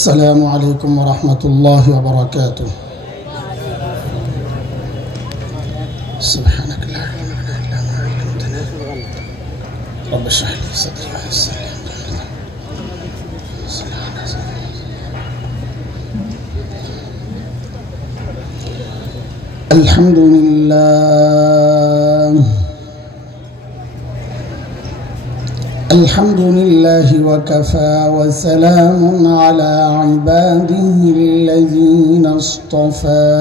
السلام عليكم ورحمة الله وبركاته. سبحانك لا علم لنا إلا ما علمتنا رب اشرح لي صدري ويسر لي أمري. الحمد لله الحمد لله وكفى وسلام على عباده الذين اصطفى.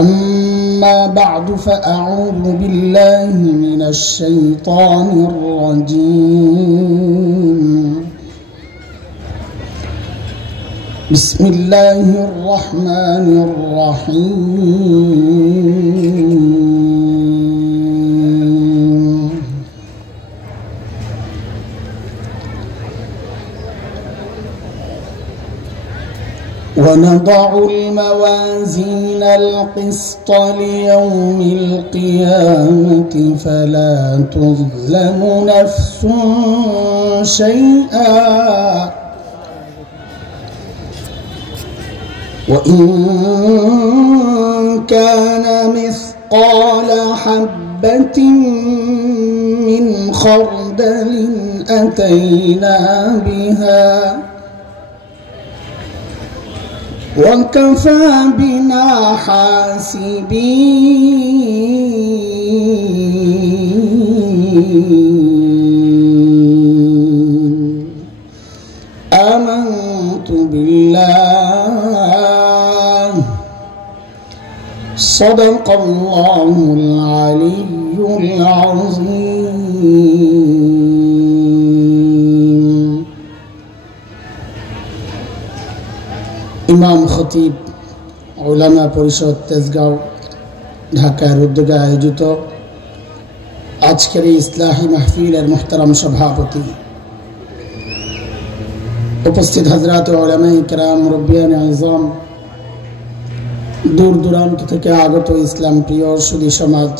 أما بعد فأعوذ بالله من الشيطان الرجيم. بسم الله الرحمن الرحيم. ونضع الموازين القسط ليوم القيامة فلا تظلم نفس شيئا وإن كان مثقال حبة من خردل أتينا بها وكفى بنا حاسبين. آمنت بالله صدق الله العلي العظيم. ইমাম খতিব উলামা পরিষদ তেজগাঁও ঢাকার উদ্যোগে আয়োজিত আজকের ইসলাহি মাহফিলের মুহতারাম সভাপতি, উপস্থিত হযরত উলামায়ে কেরাম, মুরব্বিয়ানে আযম, দূর দূরান্ত থেকে আগত ইসলাম প্রিয় সুধী সমাজ,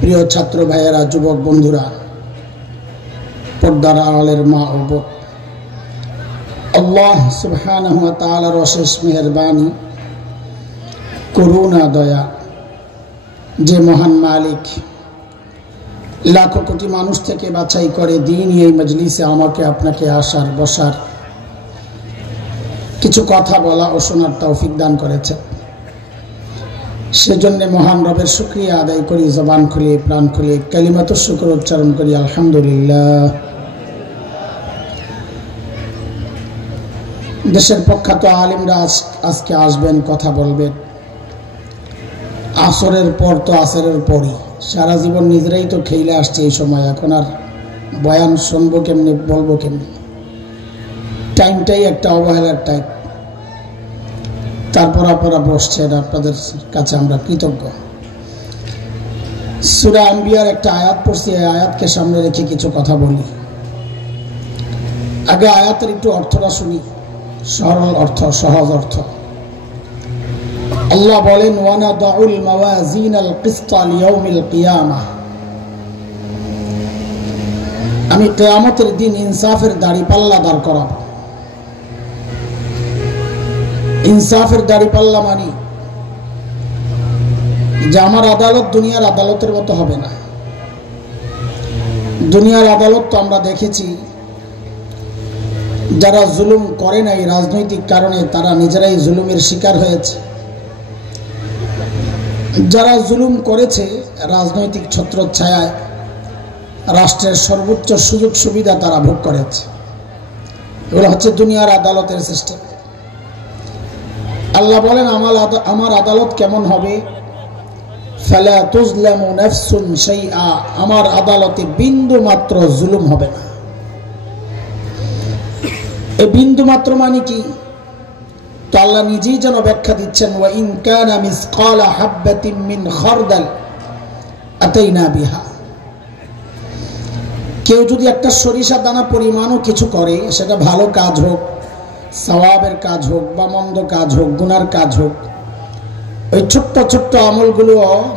প্রিয় ছাত্র ভাইয়েরা, যুবক বন্ধুরা, পর্দার আড়ালের মা ও বোন, আল্লাহ সুবহানাহু ওয়া তাআলার অশেষ মেহেরবানি, করুণা, দয়া, যে মহান মালিক লাখো কোটি মানুষ থেকে বাছাই করে দিনই এই মজলিসে আমাকে আপনাকে আসার বসার কিছু কথা বলা ও শোনার তৌফিক দান করেছে। সেজন্য মহান রবের শুকরিয়া আদায় করি, জবান খুলে প্রাণ খুলে কালিমাতুশ শুকর উচ্চারণ করি, আলহামদুলিল্লাহ। দেশের প্রখ্যাত আলেমরা আজকে আসবেন, কথা বলবেন। আসরের পর তো আসরের পরই, সারা জীবন নিজেরাই তো খেইলে আসছে এই সময়, এখন আর বয়ান শুনবো কেমনি, বলবো কেমনি, টাইমটাই একটা অবহেলার টাইম। তারপর আপনারা বসছেন, আপনাদের কাছে আমরা কৃতজ্ঞ। সূরা আম্বিয়ার একটা আয়াত পড়ছি, এই আয়াতকে সামনে রেখে কিছু কথা বলি। আগে আয়াতের একটু অর্থটা শুনি, সরল অর্থ, সহজ অর্থ। আল্লাহ বলেন, ওয়ানাদাউল মাওয়াজিনাল কিসতা লিয়াউমিল কিয়ামাহ, আমি কিয়ামতের দিন ইনসাফের দাড়িপাল্লা দাঁড় করাবো। ইনসাফের দাড়িপাল্লা মানে যে আমার আদালত দুনিয়ার আদালতের মতো হবে না। দুনিয়ার আদালত তো আমরা দেখেছি, যারা জুলুম করে নাই রাজনৈতিক কারণে তারা নিজেরাই জুলুমের শিকার হয়েছে, যারা জুলুম করেছে রাজনৈতিক ছত্রছায়ায় রাষ্ট্রের সর্বোচ্চ সুযোগ সুবিধা তারা ভোগ করেছে। এগুলো হচ্ছে দুনিয়ার আদালতের সিস্টেম। আল্লাহ বলেন, আমার আদালত কেমন হবে? ফালা তুজলামু নাফসুন শাইআ, আমার আদালতে বিন্দু মাত্র জুলুম হবে না। এই বিন্দু মাত্র মানে কি? তো আল্লাহ নিজেই যেন ব্যাখ্যা দিচ্ছেন, ওয়া ইন কানা মিসকালা হাববাতিন মিন খারদাল আতাইনা বিহা। কেউ যদি একটা সরিষা দানা পরিমাণও কিছু করে, সেটা ভালো কাজ হোক, সওয়াবের কাজ হোক বা মন্দ কাজ হোক, গুনার কাজ হোক, ওই ছোট্ট ছোট্ট আমলগুলো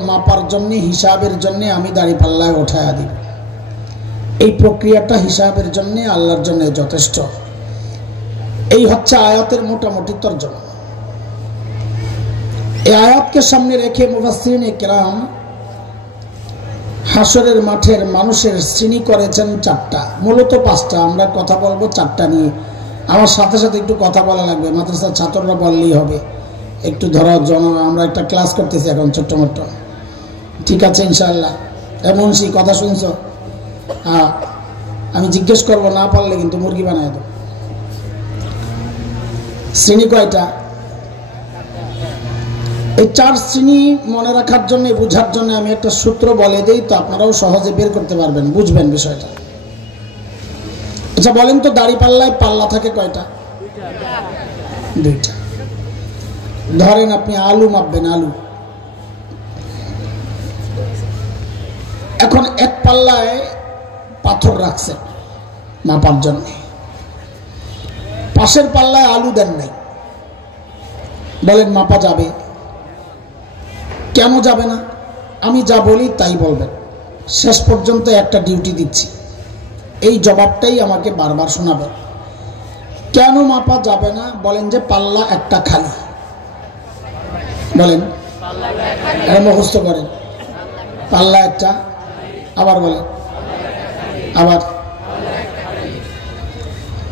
মাপার জন্য, হিসাবের জন্য আমি দাঁড়িপাল্লায় উঠায়া দিব। এই প্রক্রিয়াটা হিসাবের জন্য আল্লাহর জন্য যথেষ্ট। এই হচ্ছে আয়াতের মোটামুটি তর্জমা। এই আয়াতকে সামনে রেখে মুফাসসিরিনে কেরাম হাসরের মাঠের মানুষের শ্রেণী করেছেন চারটা, মূলত পাঁচটা। আমরা কথা বলবো চারটা নিয়ে। আমার সাথে সাথে একটু কথা বলা লাগবে, মাদ্রাসার ছাত্ররা বললেই হবে। একটু ধরো আমরা একটা ক্লাস করতেছি এখন ছোট্ট মোট্ট, ঠিক আছে ইনশাআল্লাহ। এমন সেই কথা শুনছো? হ্যাঁ, আমি জিজ্ঞেস করবো, না পারলে কিন্তু মুরগি বানায় দেবো। শ্রেণী কয়টা? এই চার শ্রেণী মনে রাখার জন্য, বোঝার জন্য আমি একটা সূত্র বলে দেই, তো আপনারাও সহজে বের করতে পারবেন, বুঝবেন বিষয়টা। আচ্ছা বলেন তো, দাড়িপাল্লায় পাল্লা থাকে কয়টা? দুইটা। ধরেন আপনি আলু মাপবেন, আলু। এখন এক পাল্লায় পাথর রাখছেন মাপার জন্য, পাশের পাল্লায় আলু দেন নাই। বলেন মাপা যাবে? কেন যাবে না? আমি যা বলি তাই বলবেন। শেষ পর্যন্ত একটা ডিউটি দিচ্ছি, এই জবাবটাই আমাকে বারবার শোনাবেন। কেন মাপা যাবে না? বলেন যে পাল্লা একটা খালি। বলেন, মুখস্থ করেন। পাল্লা একটা, আবার বলেন, আবার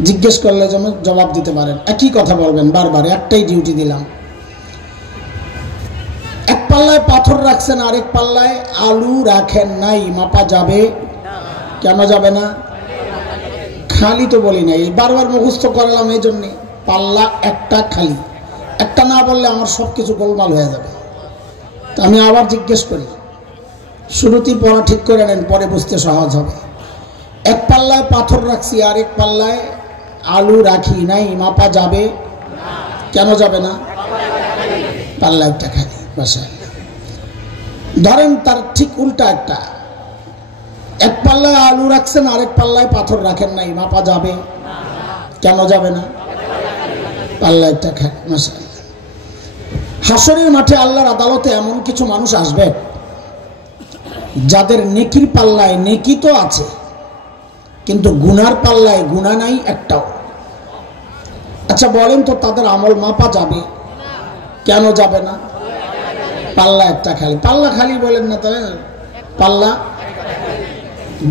জিজ্ঞেস করলে যেন জবাব দিতে পারেন। একই কথা বলবেন বারবার, একটাই ডিউটি দিলাম। এক পাল্লায় পাথর রাখছেন, আরেক পাল্লায় আলু রাখেন নাই, মাপা যাবে? কেন যাবে না? খালি তো বলি নাই, বারবার মুখস্থ করলাম এই জন্যে। পাল্লা একটা খালি, একটা না বললে আমার সব কিছু গোলমাল হয়ে যাবে। তো আমি আবার জিজ্ঞেস করি, শুরুতেই পড়া ঠিক করে নেন, পরে বুঝতে সহজ হবে। এক পাল্লায় পাথর রাখছি, আরেক পাল্লায় আলু রাখি নাই, মাপা যাবে? কেন যাবে না? পাল্লা একটা খালি। বাসায় ধরেন তার ঠিক উল্টা একটা, এক পাল্লায় আলু রাখছেন, আরেক পাল্লায় পাথর রাখেন নাই, মাপা যাবে? কেন যাবে না? পাল্লা একটা খালি। মাশাআল্লাহ। হাসরের মাঠে আল্লাহর আদালতে এমন কিছু মানুষ আসবে যাদের নেকির পাল্লায় নেকি তো আছে, কিন্তু গুনার পাল্লায় গুনাহ নাই একটাও। আচ্ছা বলেন তো, তাদের আমল মাপা যাবে? কেন যাবে না? পাল্লা একটা খালি। পাল্লা খালি বলেন না, তাহলে পাল্লা।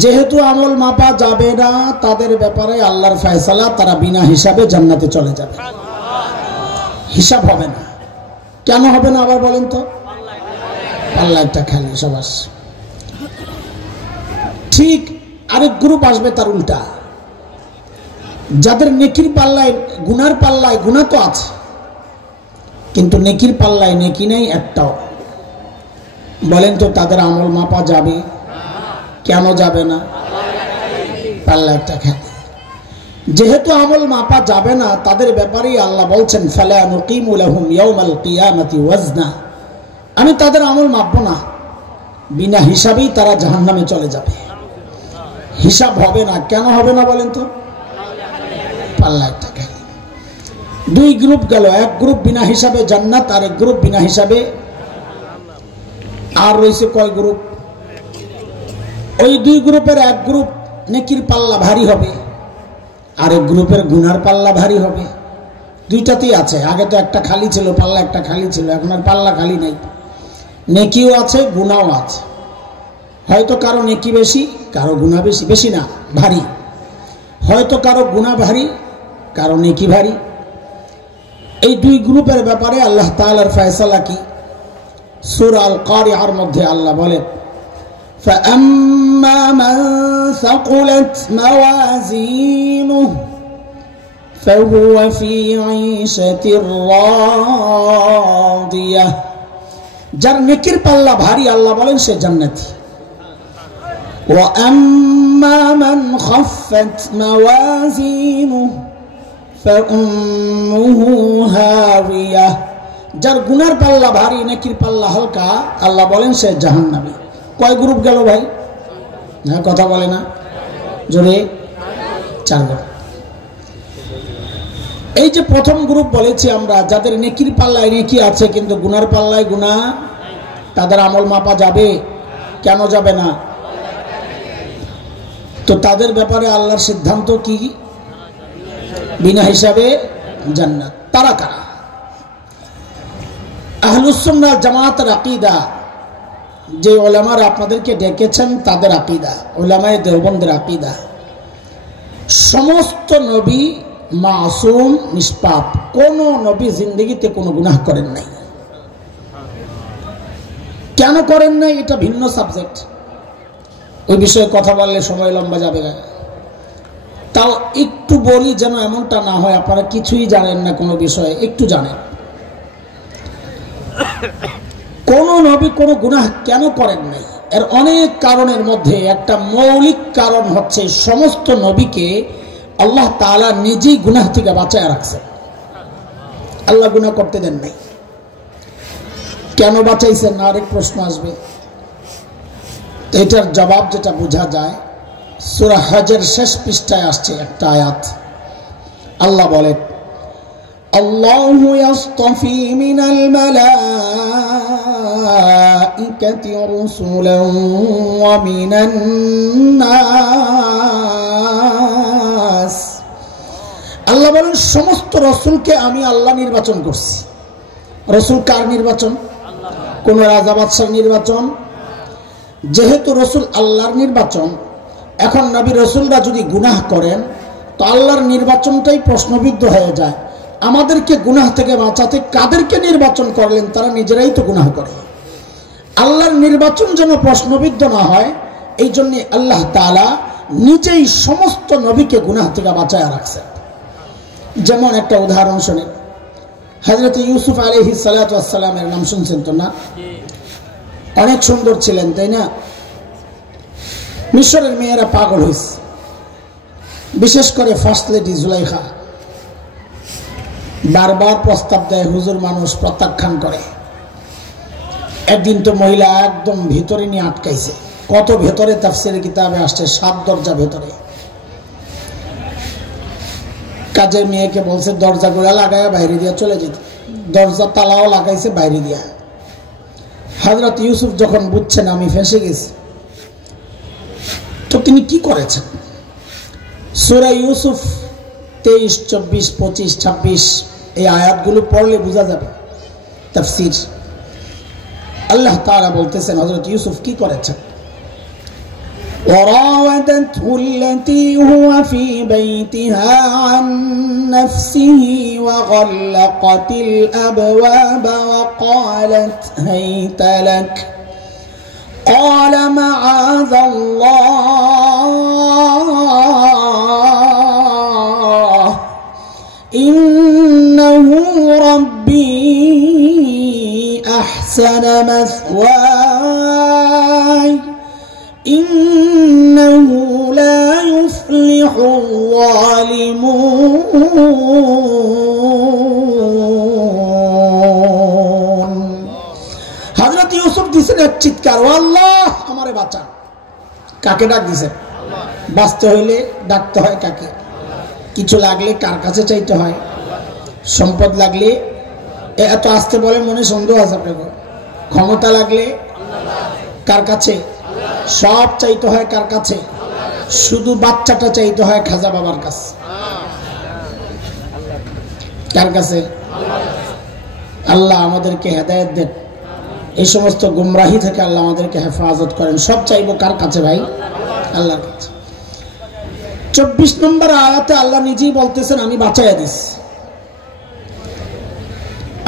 যেহেতু আমল মাপা যাবে না, তাদের ব্যাপারে আল্লাহর ফয়সালা, তারা বিনা হিসাবে জান্নাতে চলে যাবে, হিসাব হবে না। কেন হবে না আবার বলেন তো? পাল্লা একটা খালি। সবাস। ঠিক আরেক গ্রুপ আসবে তার উল্টা, যাদের নেকির পাল্লায়, গুনার পাল্লায় গুনাহ তো আছে, কিন্তু নেকির পাল্লায় নেকি নেই একটাও। বলেন তো তাদের আমল মাপা যাবে? কেন যাবে না? পাল্লা একটা খালি। যেহেতু আমল মাপা যাবে না, তাদের ব্যাপারেই আল্লাহ বলছেন, ফালা নুকিমু লাহুম ইয়াউমাল কিয়ামাতি ওয়াজনা। আমি তাদের আমল মাপবো না, বিনা হিসাবেই তারা জাহান্নামে চলে যাবে, হিসাব হবে না। কেন হবে না বলেন তো? পাল্লা একটা খালি। দুই গ্রুপ গেল, এক গ্রুপ বিনা হিসাবে জান্নাত, আর এক গ্রুপ বিনা হিসাবে। আর রয়েছে কয় গ্রুপ? ওই দুই গ্রুপের এক গ্রুপ নেকির পাল্লা ভারী হবে, আর এক গ্রুপের গুনার পাল্লা ভারী হবে। দুইটাতেই আছে। আগে তো একটা খালি ছিল, পাল্লা একটা খালি ছিল, এখন আর পাল্লা খালি নেই। নেকিও আছে, গুনাও আছে। হয়তো কারো নেকি বেশি, কারো গুনাহ বেশি। বেশি না, ভারী। হয়তো কারো গুনাহ ভারী, কারো নেকি ভারী। এই দুই গ্রুপের ব্যাপারে আল্লাহ তাআলার ফয়সালা কি? সূরা আল কারিআর মধ্যে আল্লাহ বলেন, فَأَمَّا مَنْ ثَقُلَتْ مَوَازِينُهُ فَهُوَ فِي عِيشَةٍ راضية। যার নেকির পাল্লা ভারী, আল্লাহ বলেন সে জান্নাতি। وَأَمَّا مَنْ خَفَّتْ مَوَازِينُهُ فَأُمُّهُ هَاوِيَةٌ। যার গুনার পাল্লা ভারী, নেকির পাল্লা হালকা, আল্লাহ বলেন সে জাহান্নামী। কয় গ্রুপ গেল ভাই? হ্যাঁ, কথা বলে না জোরে? চার গ্রুপ। এই যে প্রথম গ্রুপ বলেছি আমরা, যাদের নেকির পাল্লায় নেকি আছে কিন্তু গুনার পাল্লায় গুনাহ, তাদের আমল মাপা যাবে? কেন যাবে না? তো তাদের ব্যাপারে আল্লাহর সিদ্ধান্ত কি? বিনা হিসাবে জান্নাত। তারা কারা? আহলুস সুন্নাহ জামাতের আকীদা, যে উলামারা আপনাদেরকে ডেকেছেন তাদের আকীদা, উলামায়ে দেওবন্দের আকীদা, সমস্ত নবী মাসুম, নিষ্পাপ। কোন নবী জিন্দেগিতে কোনো গুনাহ করেন নাই। কেন করেন নাই এটা ভিন্ন সাবজেক্ট, ওই বিষয়ে কথা বললে সময় লম্বা যাবে না। তাও একটু বলি যেন এমনটা না হয় আপনারা কিছুই জানেন না কোনো বিষয়ে, একটু জানেন। কোন নবী কোনো গুনাহ কেন করেন নাই, এর অনেক কারণের মধ্যে একটা মৌলিক কারণ হচ্ছে সমস্ত নবীকে আল্লাহ তাআলা নিজেই গুনাহ থেকে বাঁচায় রাখছেন। আল্লাহ গুনাহ করতে দেন নাই। কেন বাঁচাইছেন? আরেক প্রশ্ন আসবে। এটার জবাব যেটা বোঝা যায়, সূরা হজের শেষ পৃষ্ঠায় আসছে একটা আয়াত। আল্লাহ বলেন, আল্লাহু ইয়াসতাফি মিনাল মালাইকাতি রাসূলান ওয়া মিনান নাস। আল্লাহ বলেন সমস্ত রাসূলকে আমি আল্লাহ নির্বাচন করছি। রাসূল কার নির্বাচন? কোন রাজা বাদশার নির্বাচন? যেহেতু রাসূল আল্লাহর নির্বাচন, এখন নবী রাসূলরা যদি গুনাহ করেন তো আল্লাহর নির্বাচনটাই প্রশ্নবিদ্ধ হয়ে যায়। আমাদেরকে গুনাহ থেকে বাঁচাতে কাদেরকে নির্বাচন করলেন? তারা নিজেরাই তো গুনাহ করে। আল্লাহর নির্বাচন যেন প্রশ্নবিদ্ধ না হয়, এই জন্য আল্লাহ তাআলা নিজেই সমস্ত নবীকে গুনাহ থেকে বাঁচায় রাখছেন। যেমন একটা উদাহরণ শুনেন, হযরত ইউসুফ আলাইহিস সালাতু ওয়াস সালামের নাম শুনছেন তো না? অনেক সুন্দর ছিলেন, তাই না? মিশরের মেয়েরা পাগল হয়েছে, বিশেষ করে ফার্স্ট লেডি জুলাইখা। বারবার প্রস্তাব দেয়, হুজুর, মানুষ প্রত্যাখ্যান করে। একদিন তো মহিলা একদম ভিতরে নিয়ে আটকাইছে। কত ভেতরে তাফসীরের কিতাবে আসছে, 7 দরজা ভেতরে। কাজের মেয়েকে বলছে দরজাগুলো লাগায় বাইরে দিয়ে চলে যেতে। দরজা তালাও লাগাইছে বাইরে দিয়া। হযরত ইউসুফ যখন বুঝছেন আমি ফেঁসে গেছি, তো তিনি কি করেছেন? সূরা ইউসুফ 23, 24, 25, 26 এই আয়াতগুলো পড়লে বোঝা যাবে তাফসীর। আল্লাহ তাআলা বলতেছেন হযরত ইউসুফ কি করেছেন। وراودته التي هو في بيتها عن نفسه وغلقت الأبواب وقالت هيت لك قال معاذ الله إنه ربي أحسن مثواي إنه لا يفلح الظالمون। হযরত ইউসুফ দিছেন এক চিৎকার, ও আল্লাহ আমারে বাঁচা। কাকে ডাক দিছেন? বাঁচতে হইলে ডাকতে হয় কাকে? কিছু লাগলে কার কাছে চাইতে হয়? সম্পদ লাগলে এত আসতে বলে মনে সন্দেহ আছে আপনাকে? ক্ষমতা লাগলে কার কাছে? সব চাইতে হয় কার কাছে? শুধু বাচ্চাটা চাইতে হয় খাজা বাবার কাছে। কার কাছে? আল্লাহ আমাদেরকে হেদায়েত দেন, এই সমস্ত গুমরাহি থেকে আল্লাহ আমাদেরকে হেফাজত করেন। সব চাইবো কার কাছে ভাই? আল্লাহর কাছে। 24 নম্বর আয়াতে আল্লাহ নিজেই বলতেছেন আমি বাঁচাইয়া দিস।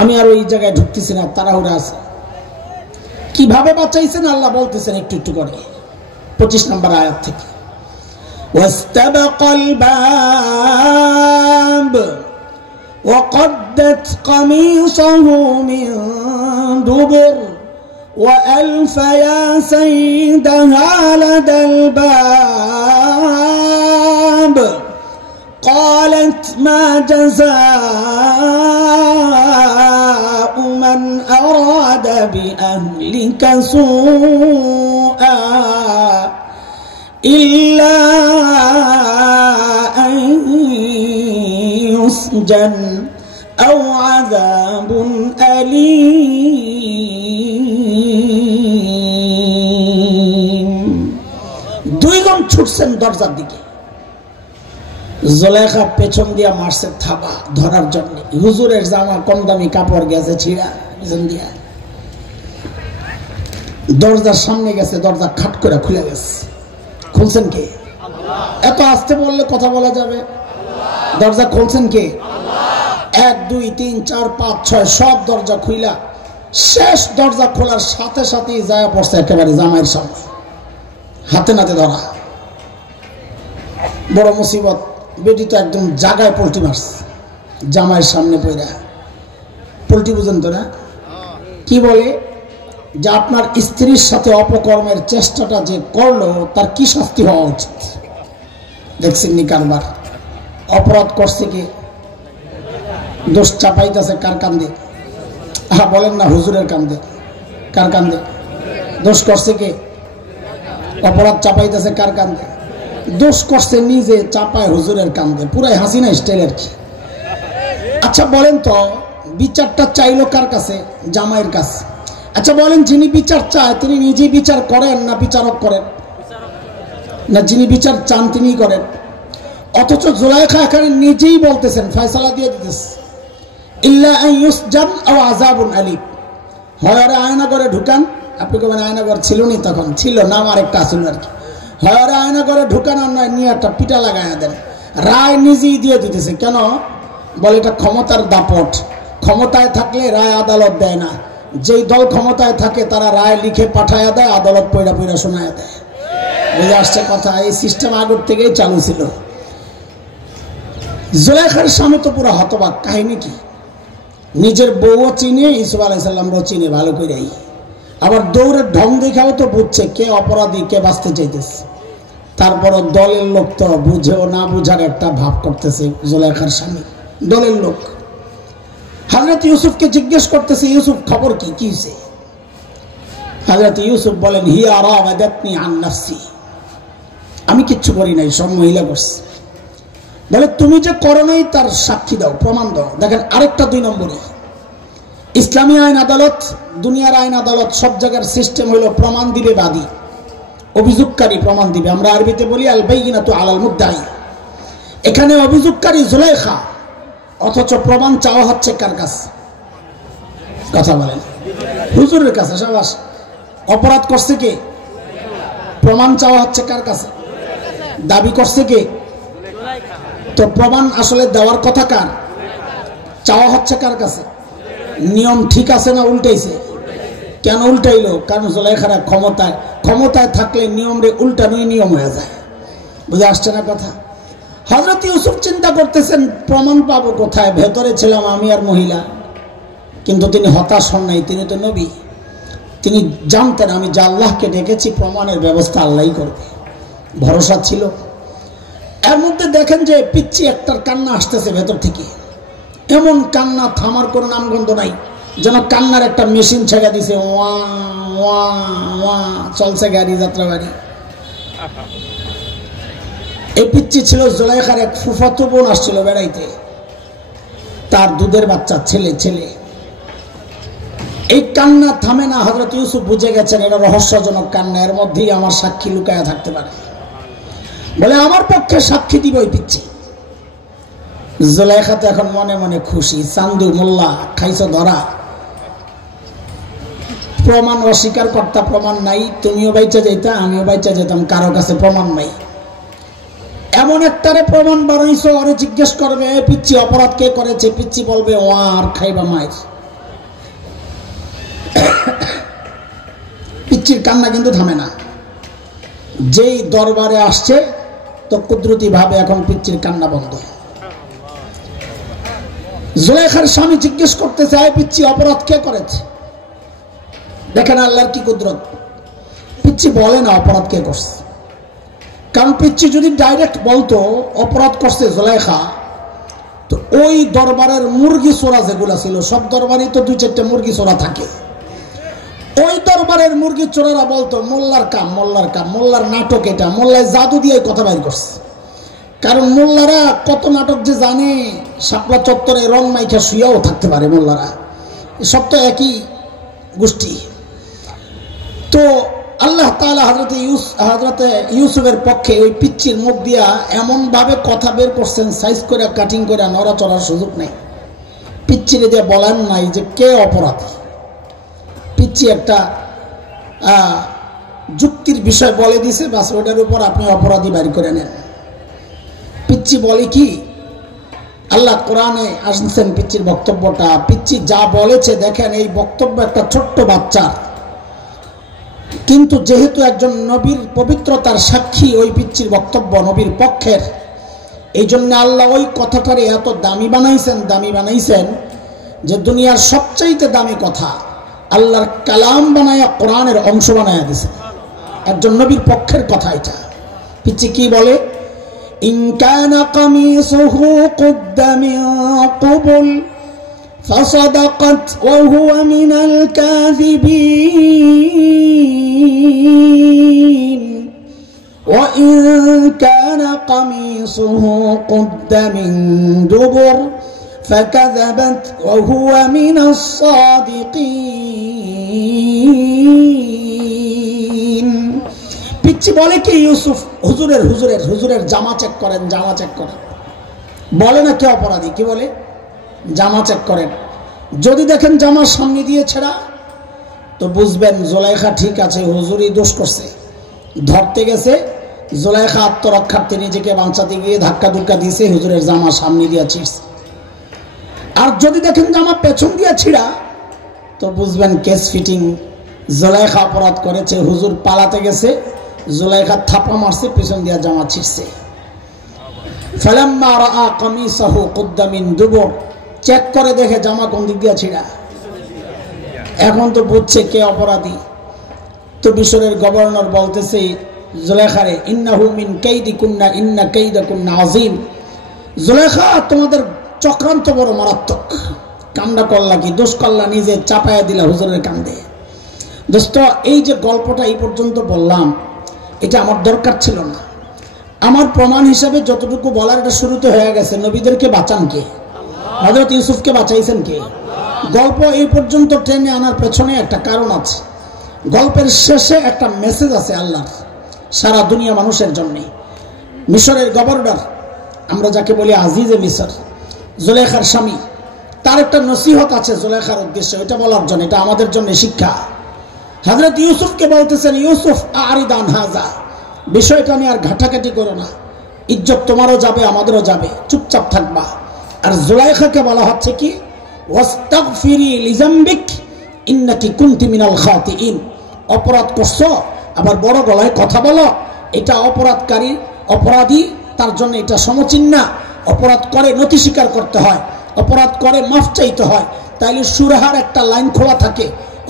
আমি আর ওই জায়গায় ঢুকতেছি না, তাড়াহুড়া আছে। কিভাবে বাঁচাইছেন আল্লাহ বলতেছেন একটু একটু করে 25 নম্বর আয়াত থেকে। ওয়াস্তাবাকাল বাব وقدت قميصه من دبر وألف يا سيدها لدى الباب قالت ما جزاء من أراد بأهلك سوءا إلا أن يسجن أو عذاب أليم। 2 গুণ ছুটছেন দরজার দিকে। জুলেখা পেছন দিয়া মারছে থাবা ধরার জন্য। হুজুরের জামা কম দামি কাপড় গেছে ছিঁড়া, পেছন দিয়া দরজার সামনে গেছে, দরজা খাট করে খুলে গেছে। খুলছেন কে? এত আস্তে বললে কথা বলা যাবে? দরজা খুলছেন কে? 1 2 3 4 5 6 সব দরজা খুইলা শেষ দরজা খোলার সাথে সাথেই যায় পড়ছে একেবারে জামাইয়ের সামনে, হাতে নাতে ধরা। বড় মুসিবত, বেটি তো একদম জাগায় পোল্টি মারছে জামাইয়ের সামনে পড়া। পোল্টি বুঝেন তো না? কি বলে যে আপনার স্ত্রীর সাথে অপকর্মের চেষ্টাটা যে করলো তার কি শাস্তি হওয়া উচিত। দেখছেন নি কারবার? অপরাধ করছে কি? দোষ চাপাইতেছে কার কান্দে? বলেন না, হুজুরের কান্দে। কার কান্দে? দোষ করছে কে? অপরাধ চাপাইতেছে কার কান্দে? দোষ করছে নিজে, চাপায় হুজুরের কান্দে। পুরাই হাসিনা স্টাইলের কি। আচ্ছা বলেন তো, বিচারটা চাইলো কার কাছে? জামাইয়ের কাছে। আচ্ছা বলেন, যিনি বিচার চায় তিনি নিজেই বিচার করেন না বিচারক করেন? না, যিনি বিচার চান তিনি করেন। অথচ জুলাইখা এখানে নিজেই বলতেছেন, ফয়সালা দিয়ে দিতেছে, ইল্লা আন ইউসজান আও আযাবুন আলীম। হয় ওরা আয়নাগরে ঢুকান। আপনি কেমন আয়নাগর ছিল নি তখন? ছিল, নাম আরেকটা ছিল আর কি। হয় ওরা আয়নাগরে ঢুকান আর নয় নিয়ে একটা পিটা লাগাইয়া দেন। রায় নিজেই দিয়ে দিতেছে। কেন? বলে এটা ক্ষমতার দাপট। ক্ষমতায় থাকলে রায় আদালত দেয় না। যেই দল ক্ষমতায় থাকে তারা রায় লিখে পাঠায়া দেয়, আদালত পয়রা পয়রা শোনায়া দেয়। বুঝে আসছে কথা? এই সিস্টেম আগের থেকেই চালু ছিল। জুলাইখার স্বামী তো পুরো হতবাক। কাহিনী কি? নিজের বউও চিনে, ইউসুফ আলাইহিস সালামও চিনে ভালো করেই। আবার দৌড়ের ঢং দেখাও তো বুঝছে কে অপরাধী, কে বাঁচতে চাইতেছে। তারপরও দলের লোক তো বুঝেও না বুঝার একটা ভাব করতেছে জুলাইখার স্বামী। দলের লোক হযরত ইউসুফকে জিজ্ঞেস করতেছে, ইউসুফ খবর কি, কি হয়েছে? হযরত ইউসুফ বলেন, হিয়া রাওয়াদাতনি আন নাফসি। আমি কিচ্ছু করি নাই, সব মহিলা করছে। বলে তুমি যে করো নাই তার সাক্ষী দাও, প্রমাণ দাও। দেখেন আরেকটা 2 নম্বরই। ইসলামী আইন আদালত, দুনিয়ার আইন আদালত, সব জায়গার সিস্টেম হলো প্রমাণ দিবে বাদী, অভিযোগকারী প্রমাণ দিবে। আমরা আরবিতে বলি আল বাইয়িনাতু আলাল মুদ্দাই। এখানে অভিযোগকারী জুলাইখা, অথচ প্রমাণ চাওয়া হচ্ছে কার কাছে? কথা বলেন, হুজুরের কাছে। সাবাস। অপরাধ করছে কে? প্রমাণ চাওয়া হচ্ছে কার কাছে? দাবি করছে কে? তো প্রমাণ আসলে দেওয়ার কথা কার? চাওয়া হচ্ছে কার কাছে? নিয়ম ঠিক আছে না উল্টাইছে? কেন উল্টাইলো? কারণ জুলাইখার ক্ষমতায় থাকলে নিয়ম রে উল্টানোই নিয়ম হয়ে যায়। বুঝে আসছে না কথা? হযরত ইউসুফ চিন্তা করতেছেন প্রমাণ পাবো কোথায়? ভেতরে ছিলাম আমি আর মহিলা। কিন্তু তিনি হতাশ হন নাই, তিনি তো নবী। তিনি জানতেন আমি যে আল্লাহকে ডেকেছি, প্রমাণের ব্যবস্থা আল্লাহই করবে। ভরসা ছিল। এর মধ্যে দেখেন যে পিচ্ছি একটার কান্না আসতেছে ভেতর থেকে। এমন কান্না, থামার কোনো নামগন্ধ নাই, যেন কান্নার একটা মেশিন ছেড়ে দিছে। ওয়া ওয়া ওয়া চলছে গাড়ি, যাত্রা গাড়ি। এই পিচ্ছি ছিল জুলাইখার এক ফুফাতো বোন, আসছিল বেড়াইতে, তার দুধের বাচ্চা ছেলে। এই কান্না থামে না। হযরত ইউসুফ বুঝে গেছেন এটা রহস্যজনক কান্না, এর মধ্যেই আমার সাক্ষী লুকায়া থাকতে পারে। বলে আমার পক্ষে সাক্ষী দিব ওই পিচ্ছি। জুলাইখা তো এখন মনে মনে খুশি। চান্দু মোল্লা খাইছো ধরা। প্রমাণ অস্বীকার করতা, প্রমাণ নাই। তুমিও বাইচা যাইতা, আমিও বাইচা যেতাম, কারো কাছে প্রমাণ নাই। এমন একটারে প্রমাণ বানাইছো, ওরে জিজ্ঞেস করবে পিচ্ছি অপরাধ কে করেছে? পিচ্ছি বলবে ওয়ার খাইবা মায়ের। পিচ্ছির কান্না কিন্তু থামে না। যেই দরবারে আসছে তো কুদরতি ভাবে এখন পিচ্ছির কান্না বন্ধ। জুলাইখার স্বামী জিজ্ঞেস করতেছে, পিচ্ছি অপরাধ কে করেছে? দেখেন আল্লাহর কি কুদরত। পিচ্ছি বলে না অপরাধ কে করছে। কারণ পিচ্ছি যদি ডাইরেক্ট বলতো অপরাধ করছে জুলাইখা, তো ওই দরবারের মুরগি চোরা যেগুলা ছিল, সব দরবারই তো 2-4টা মুরগি চোরা থাকে। ওই দরবারের মুরগি চোরারা বলতো মোল্লার কাম, মোল্লার নাটক এটা, মোল্লায় জাদু দিয়ে কথা বাইর করছে। কারণ মোল্লারা কত নাটক যে জানে, শাপলা চত্বরে রং মাইখা শুয়াও থাকতে পারে মোল্লারা, সব তো একই গোষ্ঠী। তো আল্লাহ তাআলা হযরতে ইউসুফের পক্ষে ওই পিচ্চির মুখ দিয়া এমনভাবে কথা বের করছেন, সাইজ করে কাটিং করে, নড়াচড়ার সুযোগ নেই। পিচ্চিরে দিয়ে বলেন নাই যে কে অপরাধী। পিচ্চি একটা যুক্তির বিষয় বলে দিছে, বাস ওটার উপর আপনি অপরাধী বাড়ি করে নেন। পিচ্চি বলে কি, আল্লাহ কোরআনে আসছেন পিচ্চির বক্তব্যটা, পিচ্চি যা বলেছে দেখেন, এই বক্তব্য একটা ছোট্ট বাচ্চার, কিন্তু যেহেতু একজন নবীর পবিত্রতার সাক্ষী ওই পিচ্চির বক্তব্য নবীর পক্ষের, এই জন্য আল্লাহ ওই কথাটারে এত দামি বানাইছেন যে দুনিয়ার সবচাইতে দামি কথা আল্লাহর কালাম বানায়া কোরআনের অংশ বানায়া দিছে, একজন নবীর পক্ষের কথা। এটা পিচ্চি কি বলে, ইন কানা কামিসুহু কুদ্দা মিন ক্বাবল ফাসাদাকাত ওয়া হুয়া মিনাল কাযিবিন ওয়া ইন কানা কামিসুহু কুদ্দা মিন দুবুর ফাকাযাবাত ওয়া হুয়া মিনাস সাদিকিন। পিচ্চি বলে কি, ইউসুফ হুজুরের জামা চেক করেন, জামা চেক করেন। বলে না কে অপরাধী, কি বলে, জামা চেক করেন। যদি দেখেন জামার সামনে দিয়ে ছেঁড়া, তো বুঝবেন জুলাইখা ঠিক আছে, হুজুরই দোষ করছে। ধরতে গেছে জুলাইখা আত্মরক্ষার্থে নিজেকে বাঁচাতে গিয়ে ধাক্কা ধুক্কা দিয়েছে, হুজুরের জামা সামনে দিয়ে ছিঁড়ছে। আর যদি দেখেন জামা পেছন দিয়ে ছিঁড়া, তো বুঝবেন কেস ফিটিং, জুলাইখা অপরাধ করেছে, হুজুর পালাতে গেছে, জুলাইখা থাপা মারছে, পিছন দিয়া জামা ছিঁড়ছে। ফালাম্মা রাআ কামিসাহু কুদ্দা মিন দুবুর, চেক করে দেখে জামা কোন দিক দিয়া ছিঁড়া। এখন তো বুঝছে কে অপরাধী। তো মিশরের গভর্নর বলতেছে জুলাইখারে, ইন্নাহু মিন কাইদিকুন্না ইন্না কাইদাকুন্না আযীম। জুলাইখা, তোমাদের চক্রান্ত বড় মারাত্মক। কামটা করলা কি, দোষ করলা, নিজে চাপায়া দিলা হুজুরের কান্দে। দোস্ত, এই যে গল্পটা এই পর্যন্ত বললাম, এটা আমার দরকার ছিল না। আমার প্রমাণ হিসাবে যতটুকু বলার, এটা শুরুতে হয়ে গেছে। নবীদেরকে বাঁচান কে? হযরত ইউসুফকে বাঁচাইছেন কে? গল্প এই পর্যন্ত টেনে আনার পেছনে একটা কারণ আছে। গল্পের শেষে একটা মেসেজ আছে আল্লাহর সারা দুনিয়া মানুষের জন্য। মিশরের গভর্নর, আমরা যাকে বলি আজিজে মিশর, জুলাইখার স্বামী, তার একটা নসিহত আছে জুলাইখার উদ্দেশ্যে, এটা বলার জন্য, এটা আমাদের জন্য শিক্ষা। হযরত ইউসুফকে বলতেছেন, ইউসুফ আরিদ আন হাযা, বিষয়টা নিয়ে আর ঘাটাঘাটি করো না, ইজ্জত তোমারও যাবে আমাদেরও যাবে, চুপচাপ থাকবা। আর জুলাইখাকে বলা হচ্ছে কি, ওয়াস্তাগফিরি লিজামবিক ইন্নাকি কুনতি মিনাল খাতিইন। অপরাধ করছো, আবার বড় গলায় কথা বলো, এটা অপরাধী, তার জন্য এটা সমচিন না। অপরাধ করে নতি স্বীকার করতে হয়, অপরাধ করে মাফ চাইতে হয়, তাইলে সুরাহার একটা লাইন খোলা থাকে।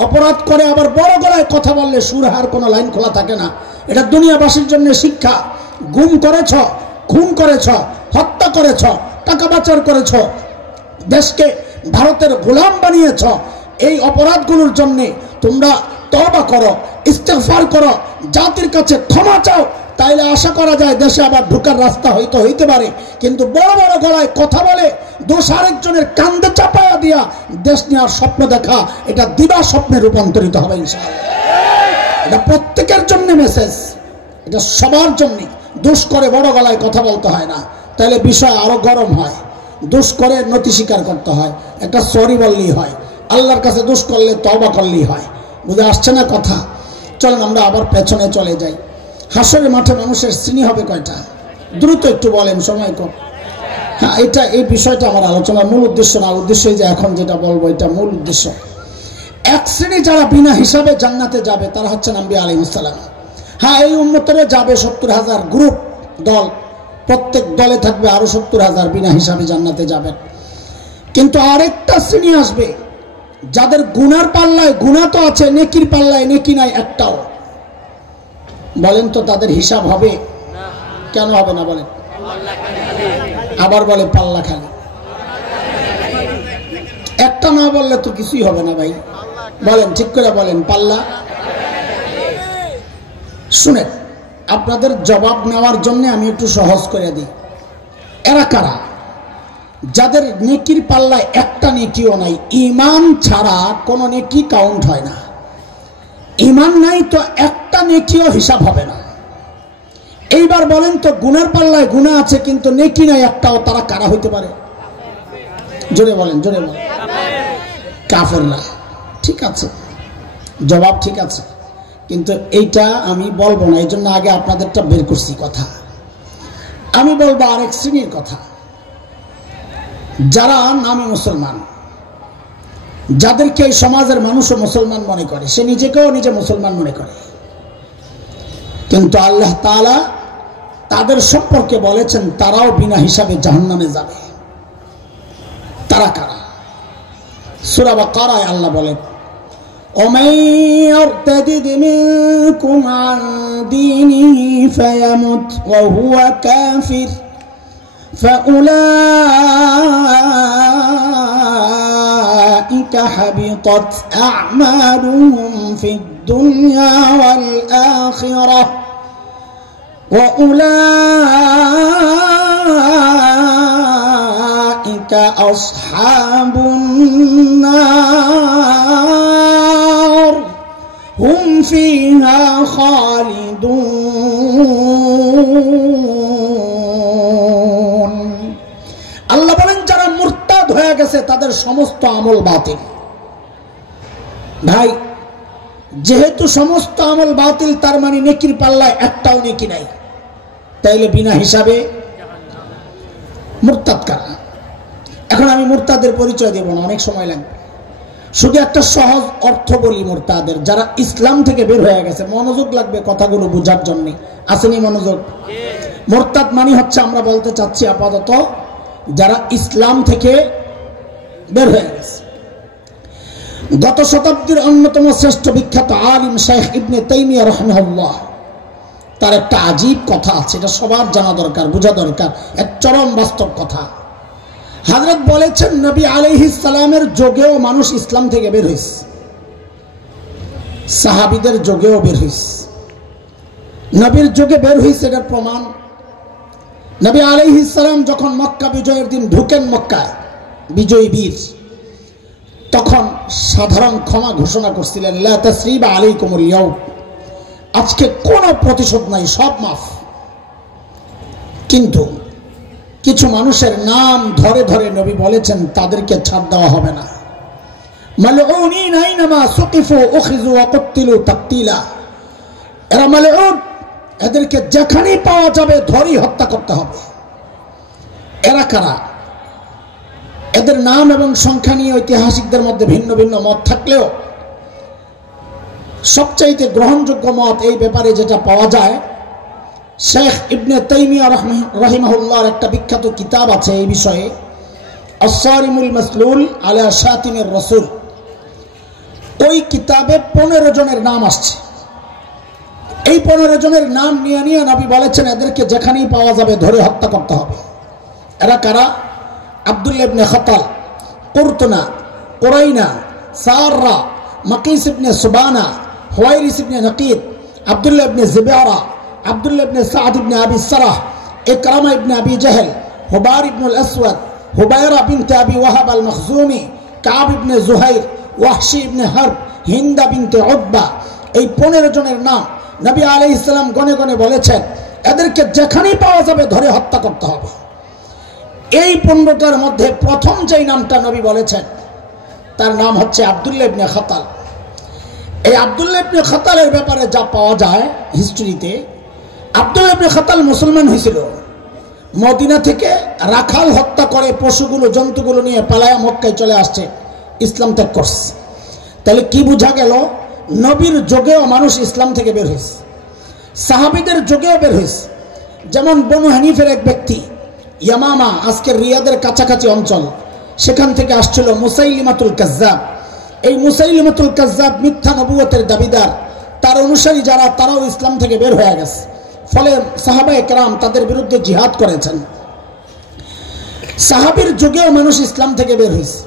অপরাধ করে আবার বড় গলায় কথা বললে সুরাহার কোনো লাইন খোলা থাকে না। এটা দুনিয়াবাসীর জন্য শিক্ষা। গুম করেছ, খুন করেছ, হত্যা করেছ, টাকা পাচার করেছ, দেশকে ভারতের গোলাম বানিয়েছ, এই অপরাধগুলোর জন্য তোমরা তওবা করো, ইস্তেগফার করো, জাতির কাছে ক্ষমা চাও, তাইলে আশা করা যায় দেশে আবার ঢোকার রাস্তা হয়তো হইতে পারে। কিন্তু বড় বড় গলায় কথা বলে দোষ আরেকজনের কান্দে চাপায়া দিয়া দেশ নেওয়ার স্বপ্ন দেখা, এটা দিবা স্বপ্নে রূপান্তরিত হবে ইনশাআল্লাহ। এটা প্রত্যেকের জন্য মেসেজ, এটা সবার জন্য। দোষ করে বড় গলায় কথা বলতে হয় না, তাহলে বিষয় আরো গরম হয়। দোষ করে নতি স্বীকার করতে হয়, একটা সরি বললেই হয়। আল্লাহর কাছে দোষ করলে তওবা করলেই হয়। বুঝে আসছে না কথা? চলেন আমরা আবার পেছনে চলে যাই। হাসরের মাঠে মানুষের শ্রেণী হবে কয়টা? দ্রুত একটু বলেন, সময় কম। হ্যাঁ, এই বিষয়টা আমার আলোচনার মূল উদ্দেশ্য না। উদ্দেশ্য যে এখন যেটা বলবো, এটা মূল উদ্দেশ্য। এক শ্রেণী যারা বিনা হিসাবে জান্নাতে যাবে, তারা হচ্ছেন আম্বিয়া আলাইহিস সালাম। হ্যাঁ, এই উম্মতের যাবে 70,000 গ্রুপ, দল, প্রত্যেক দলে থাকবে আরো 70,000 বিনা হিসাবে জান্নাতে যাবেন। কিন্তু আরেকটা শ্রেণী আসবে যাদের গুনার পাল্লায় গুনাহ তো আছে, নেকির পাল্লায় নেকি নাই একটাও। বলেন তো তাদের হিসাব হবে? কেন হবে না বলেন? আবার বলে পাল্লা খালি। একটা না বললে তো কিছুই হবে না ভাই, বলেন ঠিক করে বলেন, পাল্লা। শুনেন, আপনাদের জবাব নেওয়ার জন্য আমি একটু সহজ করে দিই। এরা কারা? যাদের নেকির পাল্লায় একটা নেকিও নাই, ঈমান ছাড়া কোনো নেকি কাউন্ট হয় না। ঈমান নাই তো একটা নেকিও হিসাব হবে না। এইবার বলেন তো, গুনার পাল্লায় গুনাহ আছে কিন্তু নেকি নাই একটাও, তারা কারা হইতে পারে? জোরে বলেন, জোরে বলেন। কাফেররা। ঠিক আছে, জবাব ঠিক আছে, কিন্তু এইটা আমি বলবো না, এই জন্য আগে আপনাদেরটা বের করছি কথা। আমি বলবো আরেক শ্রেণীর কথা, যারা নামে মুসলমান, যাদেরকে এই সমাজের মানুষও মুসলমান মনে করে, সে নিজেকেও নিজে মুসলমান মনে করে, কিন্তু আল্লাহ তাআলা তাদের সম্পর্কে বলেছেন তারাও বিনা হিসাবে জাহান্নামে যাবে। তারা কারা? সূরা বাকারায় আল্লাহ বলেন, ومن يرتد منكم عن دينه فيمت وهو كافر فأولئك حبطت أعمالهم في الدنيا والآخرة وأولئك أصحاب النار هم فيها خالدون। আল্লাহ বলেন যারা মুরতাদ হয়ে গেছে তাদের সমস্ত আমল বাতিল। ভাই, যেহেতু সমস্ত আমল বাতিল, তার মানে নেকির পাল্লায় একটাও নেকি নাই, তাইলে বিনা হিসাবে মুরতাদ কারা? এখন আমি মুরতাদের পরিচয় দেব না, অনেক সময় লাগবে, শুধু একটা সহজ অর্থ বলি মুরতাদের, যারা ইসলাম থেকে বের হয়ে গেছে। মনোযোগ লাগবে কথাগুলো বোঝার জন্য, আসেনি মনোযোগ? মুরতাদ মানে হচ্ছে, আমরা বলতে চাচ্ছি আপাতত যারা ইসলাম থেকে বের হয়ে গেছে। গত শতাব্দীর অন্যতম শ্রেষ্ঠ বিখ্যাত আলিম শাইখ ইবনে তাইমিয়া রাহিমাহুল্লাহ, তার একটা আজীব কথা আছে, এটা সবার জানা দরকার, বোঝা দরকার, এক চরম বাস্তব কথা। হযরত বলেছেন নবী আলাইহিস সালামের যুগেও মানুষ ইসলাম থেকে বের হইছে, সাহাবীদের যুগেও বের হইছে, নবীর যুগে বের হইছে। এটার প্রমাণ, নবী আলাইহিস সালাম যখন মক্কা বিজয়ের দিন ঢুকেন মক্কায়, বিজয়ী বীর, তখন সাধারণ ক্ষমা ঘোষণা করছিলেন, লা তাসরিবা আলাইকুমুল ইয়াউম, আজকে কোনো প্রতিশোধ নাই, সব মাফ। কিন্তু কিছু মানুষের নাম ধরে ধরে নবী বলেছেন তাদেরকে ছাড় দেওয়া হবে না। মালউনিন আইনামা সুকিফু উখিযু ওয়া কুতিলু তাকতিলা, এরা মালউন, এদেরকে যেখানেই পাওয়া যাবে ধরেই হত্যা করতে হবে। এরা কারা? এদের নাম এবং সংখ্যা নিয়ে ঐতিহাসিকদের মধ্যে ভিন্ন ভিন্ন মত থাকলেও সবচাইতে গ্রহণযোগ্য মত এই ব্যাপারে যেটা পাওয়া যায়, শেখ ইবনে তাইমিয়া রাহিমাহুল্লাহর একটা বিখ্যাত কিতাব আছে এই বিষয়ে, আস-সারিমুল মাসলুল আলা শাতিমির রাসূল। ওই কিতাবে 15 জনের নাম আসছে। এই 15 জনের নাম নিয়ে নিয়ে নবী বলেছেন এদেরকে যেখানেই পাওয়া যাবে ধরে হত্যা করতে হবে। এরা কারা? আব্দুল্লাহ ইবনে খাতাল, কুরতুনা, কুরাইনা, সাররা, মাকিস ইবনে সুবানা, হুয়াইরিস ইবনে নাকিদ, আব্দুল্লাহ ইবনে জিবারা, আব্দুল্লাহ ইবনে সাদ ইবনে আবি সারাহ, ইকরামা ইবনে আবি জাহল, হুবার ইবনুল আসওয়াদ, হুবায়রা বিনতে আবি ওয়াহাব আল মখজুমি, কাব ইবনে জুহাইর, ওয়াহশি ইবনে হারব, হিন্দা বিনতে উতবা। এই 15 জনের নাম নবী আলাইহিস সালাম গনে গনে বলেছেন এদেরকে যেখানেই পাওয়া যাবে ধরে হত্যা করতে হবে। এই 15টার মধ্যে প্রথম যেই নামটা নবী বলেছেন তার নাম হচ্ছে আব্দুল্লাহ ইবনে খাতাল। এই আব্দুল্লাহ ইবনে খাতালের ব্যাপারে যা পাওয়া যায় হিস্ট্রিতে, আব্দুল্লাহ ইবনে খাতাল মুসলমান হয়েছিল, মদিনা থেকে রাখাল হত্যা করে পশুগুলো জন্তুগুলো নিয়ে পালায়া মক্কায় চলে আসছে, ইসলাম ত্যাগ করছে। তাহলে কি বোঝা গেল? নবীর যুগেও মানুষ ইসলাম থেকে বের হয়েছে, সাহাবীদের যুগেও বের হয়েছে। যেমন বনু হানিফের এক ব্যক্তি, ইয়ামামা আজকের রিয়াদের কাছাকাছি অঞ্চল, সেখান থেকে আসছিল মুসাইলিমাতুল কাজ্জাব। এই মুসাইলিমাতুল কাজ্জাব মিথ্যা নবুয়তের দাবিদার, তার অনুসারী যারা তারাও ইসলাম থেকে বের হয়ে গেছে। ফলে সাহাবায়ে কেরাম তাদের বিরুদ্ধে জিহাদ করেছেন। সাহাবীর যুগেও মানুষ ইসলাম থেকে বের হয়েছে,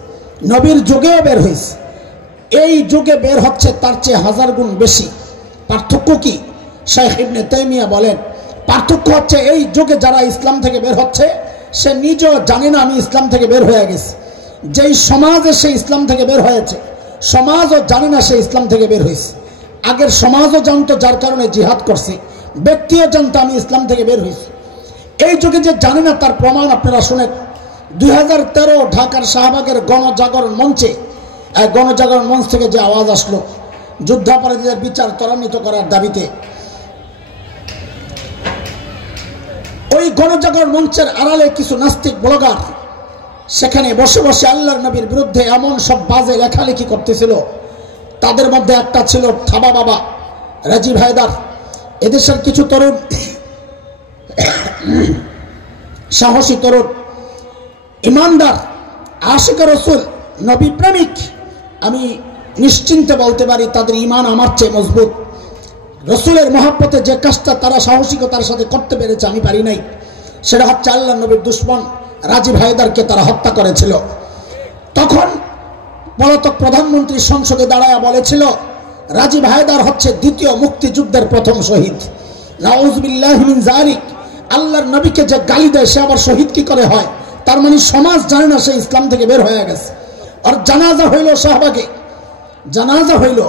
নবীর যুগেও বের হয়েছে। এই যুগে বের হচ্ছে তার চেয়ে 1000 গুণ বেশি। পার্থক্য কি? শাইখ ইবনে তাইমিয়া বলেন পার্থক্য হচ্ছে এই যুগে যারা ইসলাম থেকে বের হচ্ছে সে নিজেও জানে না আমি ইসলাম থেকে বের হয়ে গেছি। যেই সমাজে সে ইসলাম থেকে বের হয়েছে সমাজও জানে না সে ইসলাম থেকে বের হয়েছে। আগের সমাজও জানতো, যার কারণে জিহাদ করছে, ব্যক্তিও জানতো আমি ইসলাম থেকে বের হয়েছি। এই যুগে যে জানে না তার প্রমাণ আপনারা শুনেন। 2013 ঢাকার শাহবাগের গণজাগরণ মঞ্চে, গণজাগরণ মঞ্চ থেকে যে আওয়াজ আসলো যুদ্ধাপরাধীদের বিচার ত্বরান্বিত করার দাবিতে, ওই গণজাগরণ মঞ্চের আড়ালে কিছু নাস্তিক ব্লগার সেখানে বসে বসে আল্লাহর নবীর বিরুদ্ধে এমন সব বাজে লেখালেখি করতেছিল। তাদের মধ্যে একটা ছিল থাবা বাবা রাজীব হায়দার। এদেশের কিছু তরুণ, সাহসী তরুণ, ইমানদার, আশিক রাসূল, নবী প্রেমিক, আমি নিশ্চিন্তে বলতে পারি তাদের ঈমান আমার চেয়ে মজবুত। রসুলের মহব্বতে যে কাজটা তারা সাহসিকতার সাথে করতে পেরেছে আমি পারি নাই, সেটা হচ্ছে আল্লাহর নবীর দুশমন রাজীব হায়দারকে তারা হত্যা করেছিল। তখন পলাতক প্রধানমন্ত্রী সংসদে দাঁড়ায় বলেছিল রাজীব হায়দার হচ্ছে দ্বিতীয় মুক্তিযুদ্ধের প্রথম শহীদ। নাউযুবিল্লাহি মিন যালিক। আল্লাহর নবীকে যে গালি দেয় সে আবার শহীদ কি করে হয়? তার মানে সমাজ জানে না সে ইসলাম থেকে বের হয়ে গেছে। আর জানাজা হইল শাহবাগে, জানাজা হইল।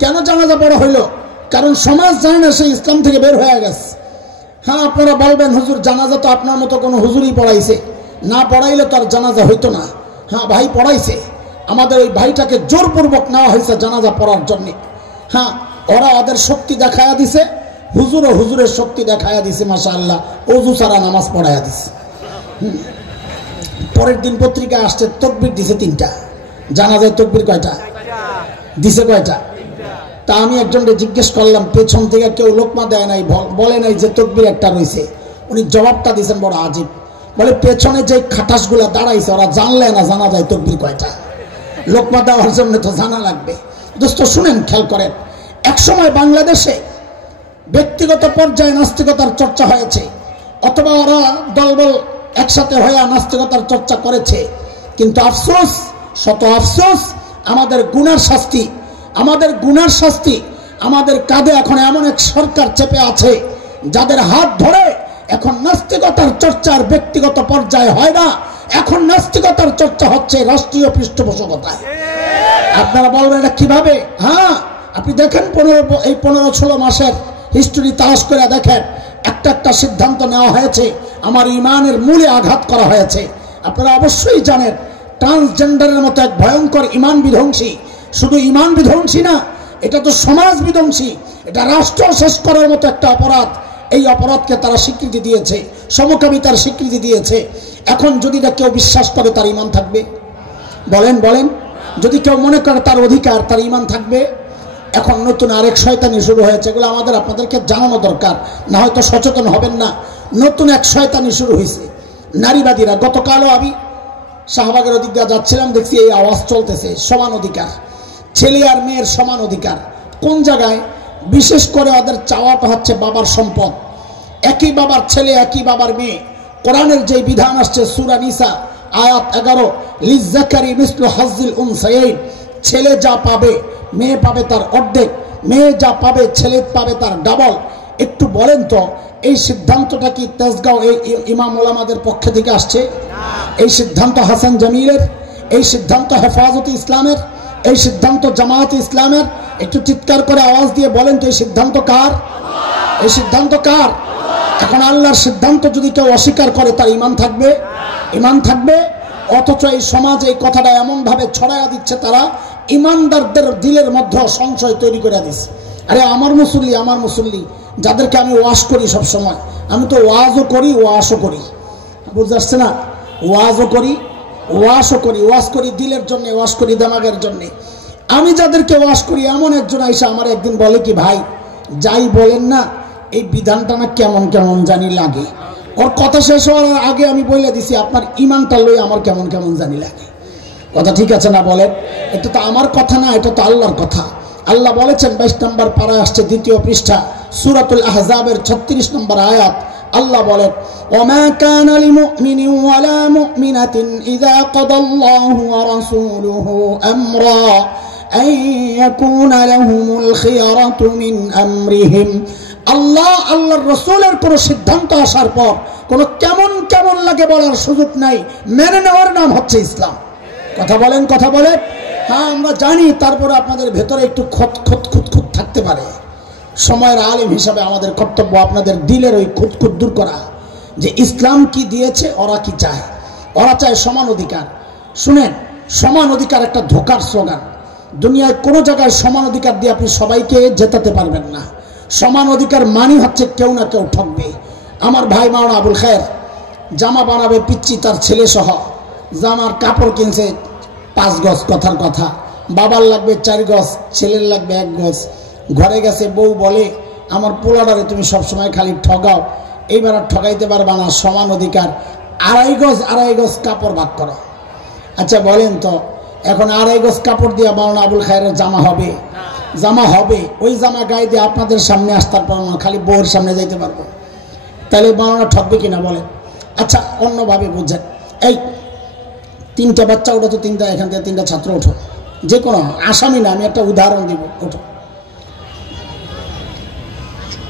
কেন জানাজা বড় হইল? কারণ সমাজ জানে না সে ইসলাম থেকে বের হয়ে গেছে। হ্যাঁ, আপনারা বলবেন হুজুর জানাজা তো আপনার মতো কোনো হুজুরই পড়াইছে, না পড়াইলে তো আর জানাজা হইতো না। হ্যাঁ ভাই পড়াইছে, আমাদের ওই ভাইটাকে জোরপূর্বক নেওয়া হয়েছে জানাজা পড়ার জন্যে। হ্যাঁ, ওরা ওদের শক্তি দেখায়া দিছে, হুজুরও হুজুরের শক্তি দেখায়া দিছে, মাশাআল্লাহ, ওযু ছাড়া নামাজ পড়ায়া দিছে। পরের দিন পত্রিকা আসছে তকবীর দিছে 3টা, জানাজায় তকবীর কয়টা দিছে? কয়টা? তা আমি একজনকে জিজ্ঞেস করলাম, পেছন থেকে কেউ লোকমা দেয় নাই, বলে নাই যে তকবীর একটা রয়েছে? উনি জবাবটা দিয়েছেন বড় আজীব। বলে পেছনে যে খাটাসগুলা দাঁড়াইছে ওরা জানলে না জানা যায় তকবীর কয়টা। লোকমা দেওয়ার জন্য তো জানা লাগবে। দোস্ত শুনেন, খেয়াল করেন, একসময় বাংলাদেশে ব্যক্তিগত পর্যায়ে নাস্তিকতার চর্চা হয়েছে, অথবা ওরা দলবল একসাথে হয়ে নাস্তিকতার চর্চা করেছে। কিন্তু আফসোস, শত আফসোস, আমাদের গুনার শাস্তি, আমাদের গুনার শাস্তি আমাদের কাঁধে এখন এমন এক সরকার চেপে আছে যাদের হাত ধরে এখন নাস্তিকতার চর্চার ব্যক্তিগত পর্যায়ে হয় না, এখন নাস্তিকতার চর্চা হচ্ছে রাষ্ট্রীয় পৃষ্ঠপোষকতায়। আপনারা বলবেন এটা কিভাবে? হ্যাঁ, আপনি দেখেন 15-16 মাসের হিস্টোরি তালাশ করে দেখেন, একটা একটা সিদ্ধান্ত নেওয়া হয়েছে, আমার ইমানের মূলে আঘাত করা হয়েছে। আপনারা অবশ্যই জানেন ট্রান্সজেন্ডারের মতো এক ভয়ঙ্কর ইমান বিধ্বংসী, শুধু ইমান বিধ্বংসী না, এটা তো সমাজ বিধ্বংসী, এটা রাষ্ট্র শেষ করার মতো একটা অপরাধ। এই অপরাধকে তারা স্বীকৃতি দিয়েছে, সমকামিতার স্বীকৃতি দিয়েছে। এখন যদি এটা কেউ বিশ্বাস করে তার ইমান থাকবে? বলেন বলেন, যদি কেউ মনে করে তার অধিকার, তার ইমান থাকবে? এখন নতুন আরেক শয়তানি শুরু হয়েছে, এগুলো আমাদের আপনাদেরকে জানানো দরকার, না হয়তো সচেতন হবেন না। নতুন এক শয়তানি শুরু হয়েছে, নারীবাদীরা। গতকালও আমি শাহবাগের ওদিকে যাচ্ছিলাম, দেখছি এই আওয়াজ চলতেছে, সমান অধিকার, ছেলে আর মেয়ের সমান অধিকার। কোন জায়গায়? বিশেষ করে ওদের চাওয়াটা হচ্ছে বাবার সম্পদ, একই বাবার ছেলে, একই বাবার মেয়ে। কোরআনের যে বিধান আসছে সূরা নিসা আয়াত 11, লিজ্জাকারি মিসলু হাজ্জিল উনসায়াইন, ছেলে যা পাবে মেয়ে পাবে তার অর্ধেক, মেয়ে যা পাবে ছেলে পাবে তার ডাবল। একটু বলেন তো, এই সিদ্ধান্তটা কি তেজগাঁও এই ইমাম ওলামাদের পক্ষ থেকে আসছে? এই সিদ্ধান্ত হাসান জামিলের? এই সিদ্ধান্ত হেফাজতে ইসলামের? এই সিদ্ধান্ত জামায়াতে ইসলামের? একটু চিৎকার করে আওয়াজ দিয়ে বলেন তো, এই সিদ্ধান্ত কার? এই সিদ্ধান্ত কার? এখন আল্লাহর সিদ্ধান্ত যদি কেউ অস্বীকার করে তার ইমান থাকবে? ইমান থাকবে। অথচ এই সমাজ এই কথাটা এমনভাবে ছড়াইয়া দিচ্ছে, তারা ইমানদারদের দিলের মধ্যে সংশয় তৈরি করে দিচ্ছে। আরে আমার মুসল্লি, আমার মুসল্লি যাদেরকে আমি ওয়াজ করি সব সময়, আমি তো ওয়াজও করি ওয়াশও করি, বুঝতে আসছে না? ওয়াজও করি ওয়াশও করি, ওয়াজ করি দিলের জন্য, ওয়াজ করি দেমাগের জন্য। আমি যাদেরকে ওয়াজ করি এমন একজন আইসা আমার একদিন বলে কি, ভাই যাই বলেন না এই বিধানটা না কেমন কেমন জানি লাগে। ওর কথা শেষ হওয়ার আগে আমি বলে দিছি, আপনার ইমানটা লই আমার কেমন কেমন জানি লাগে। কথা ঠিক আছে না? বলেন, এটা তো আমার কথা না, এটা তো আল্লাহর কথা। আল্লাহ বলেছেন 22 নম্বর পারায় আসছে, 2য় পৃষ্ঠা, সূরাতুল আহজাবের 36 নম্বর আয়াত। আল্লাহ বলেন, ওমা কানা লিমুমিনিন ওয়ালা মুমিনাতিন ইযা কাদাল্লাহু ওয়া রাসূলুহু আমরা আন ইয়াকুনা লাহুমুল খিয়ারাতু মিন আমরিহিম। আল্লাহর রাসূলের কোন সিদ্ধান্ত আসার পর কোন কেমন কেমন লাগে বলার সুযোগ নাই, মেনে নেওয়ার নাম হচ্ছে ইসলাম। কথা বলেন, কথা বলেন। হ্যাঁ আমরা জানি, তারপরে আপনাদের ভেতরে একটু খত খত খুঁত খুঁত থাকতে থাকতে পারে। সময়ের আলেম হিসাবে আমাদের কর্তব্য আপনাদের দিলের ওই খুঁতখুত দূর করা, যে ইসলাম কি দিয়েছে, ওরা কি চায়। ওরা চায় সমান অধিকার। শুনেন, সমান অধিকার একটা ধোকার স্লোগান। দুনিয়ায় কোনো জায়গায় সমান অধিকার দিয়ে আপনি সবাইকে জেতাতে পারবেন না। সমান অধিকার মানে হচ্ছে কেউ না কেউ ঠকবে। আমার ভাই মাওলানা আবুল খায়ের জামা বানাবে পিচ্ছি তার ছেলে সহ, জামার কাপড় কিনছে 5 গজ, কথার কথা, বাবার লাগবে 4 গজ, ছেলের লাগবে 1 গজ। ঘরে গেছে, বউ বলে আমার পোলাডারে তুমি সবসময় খালি ঠগাও, এইবার আর ঠগাইতে পারবা না, সমান অধিকার, 2.5 গজ কাপড় ভাগ করো। আচ্ছা বলেন তো, এখন 2.5 গজ কাপড় দিয়ে মাওলানা আবুল খায়েরের জামা হবে? জামা হবে। ওই জামা গায়ে দিয়ে আপনাদের সামনে আসতে পারবো না, খালি বউয়ের সামনে যাইতে পারবো। তাহলে মাওলানা ঠকবে কিনা বলেন? আচ্ছা অন্যভাবে বুঝেন, এই 3টা বাচ্চা ওঠো তো, 3টা এখান থেকে 3টা ছাত্র ওঠো, যে কোনো আসামি না, আমি একটা উদাহরণ দিব, ওঠো।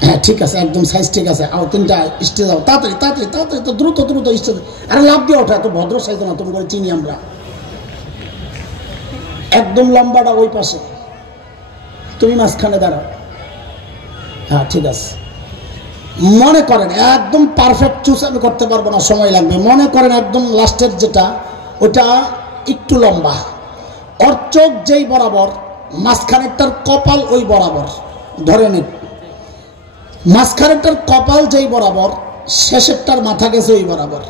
হ্যাঁ ঠিক আছে, একদম সাইজ ঠিক আছে, আও 3টা স্টেজ যাও, তাড়াতাড়ি তাড়াতাড়ি তাড়াতাড়ি, তো দ্রুত দ্রুত স্টেজ। আরে লাভ দিয়ে ওঠো, এত ভদ্র সাইজ না, তুমি করে চিনি আমরা। একদম লম্বাটা ওই পাশে, তুমি মাঝখানে দাঁড়াও। হ্যাঁ ঠিক আছে। মনে করেন একদম পারফেক্ট চুজ আমি করতে পারবো না, সময় লাগবে। মনে করেন একদম লাস্টের যেটা, ওটা একটু লম্বা, ওর চোখ যেই বরাবর, মাঝখানেরটার কপাল ওই বরাবর, ধরে নিন মাঝখানেরটার কপাল যেই বরাবর, শেষেরটার মাথা গেছে ওই বরাবর,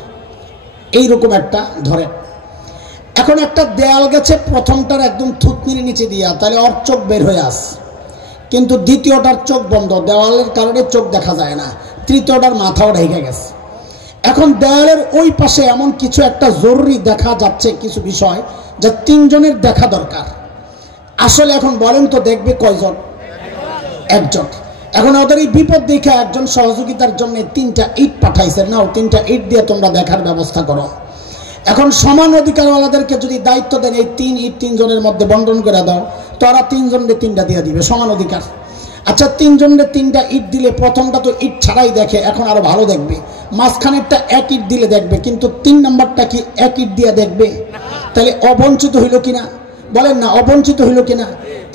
এইরকম একটা ধরে। এখন একটা দেয়াল গেছে প্রথমটার একদম থুতনির নিচে দিয়া, তাহলে ওর চোখ বের হয়ে আস, কিন্তু দ্বিতীয়টার চোখ বন্ধ, দেওয়ালের কারণে চোখ দেখা যায় না, তৃতীয়টার মাথাও ঢেকে গেছে। এখন দেওয়ালের ওই পাশে এমন কিছু একটা জরুরি দেখা যাচ্ছে, কিছু বিষয় যা 3 জনের দেখা দরকার। আসলে এখন বলেন তো দেখবে কয়জন? 1 জন। এখন ওদের এই বিপদ দেখে একজন সহযোগিতার জন্য 3টা ইট পাঠাইছে, নাও 3টা ইট দিয়ে তোমরা দেখার ব্যবস্থা করো। এখন সমান অধিকারওয়ালাদেরকে যদি দায়িত্ব দেন, এই 3 ইট 3 জনের মধ্যে বন্টন করে দাও, তো ওরা 3 জনকে 3টা দিয়ে দিবে, সমান অধিকার। আচ্ছা 3 জনকে 3টা ইট দিলে প্রথমটা তো ইট ছাড়াই দেখে, এখন আরো ভালো দেখবে। মাঝখানেরটা 1 ইট দিলে দেখবে, কিন্তু 3 নাম্বারটা কি 1 ইট দিয়ে দেখবে? তাহলে অবঞ্চিত হইল কিনা বলেন না? অবঞ্চিত হইল কিনা?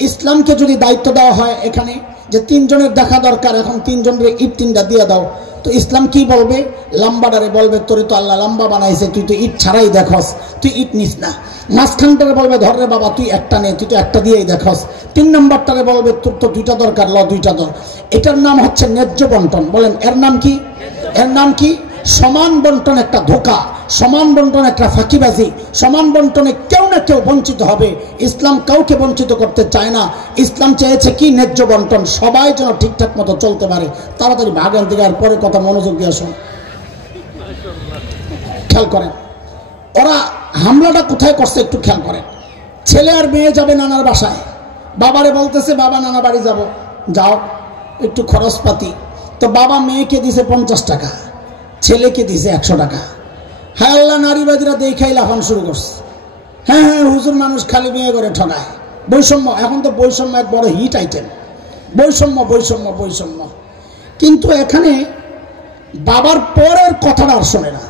ইসলামকে যদি দায়িত্ব দেওয়া হয় এখানে যে 3 জনের দেখা দরকার, এখন 3 জনের ইট 3টা দিয়ে দাও, তো ইসলাম কি বলবে? লম্বাটারে বলবে তোরে তো আল্লাহ লম্বা বানাইছে, তুই তো ইট ছাড়াই দেখস, তুই ইট নিস না। মাঝখানটারে বলবে ধর রে বাবা তুই একটা নে, তুই তো একটা দিয়েই দেখস। 3 নম্বরটারে বলবে তোর তো 2টা দরকার, ল 2টা ধর। এটার নাম হচ্ছে ন্যায্য বন্টন। বলেন এর নাম কি? এর নাম কি? সমান বন্টন একটা ধোঁকা, সমান বন্টন একটা ফাঁকিবাজি। সমান বন্টনে কেউ না কেউ বঞ্চিত হবে। ইসলাম কাউকে বঞ্চিত করতে চায় না। ইসলাম চেয়েছে কি? ন্যায্য বন্টন, সবাই যেন ঠিকঠাক মতো চলতে পারে। তাড়াতাড়ি ভাগেন থেকে, আর পরে কথা মনোযোগ দিয়ে আসুন। খেয়াল করেন ওরা হামলাটা কোথায় করছে, একটু খেয়াল করেন। ছেলে আর মেয়ে যাবে নানার বাসায়, বাবারে বলতেছে বাবা নানা বাড়ি যাব, যাও একটু খরচপাতি। তো বাবা মেয়েকে দিছে 50 টাকা, ছেলেকে দিছে 100 টাকা। হ্যাঁ আল্লাহ, নারীবাদীরা দেখাই লাফান শুরু করছে। হ্যাঁ হ্যাঁ হুজুর, মানুষ খালি বিয়ে করে ঠকায়। বৈষম্য, এখন তো বৈষম্য এক বড় হিট আইটেম। বৈষম্য বৈষম্য বৈষম্য। কিন্তু এখানে বাবার পরের কথাটা আর শোনে না।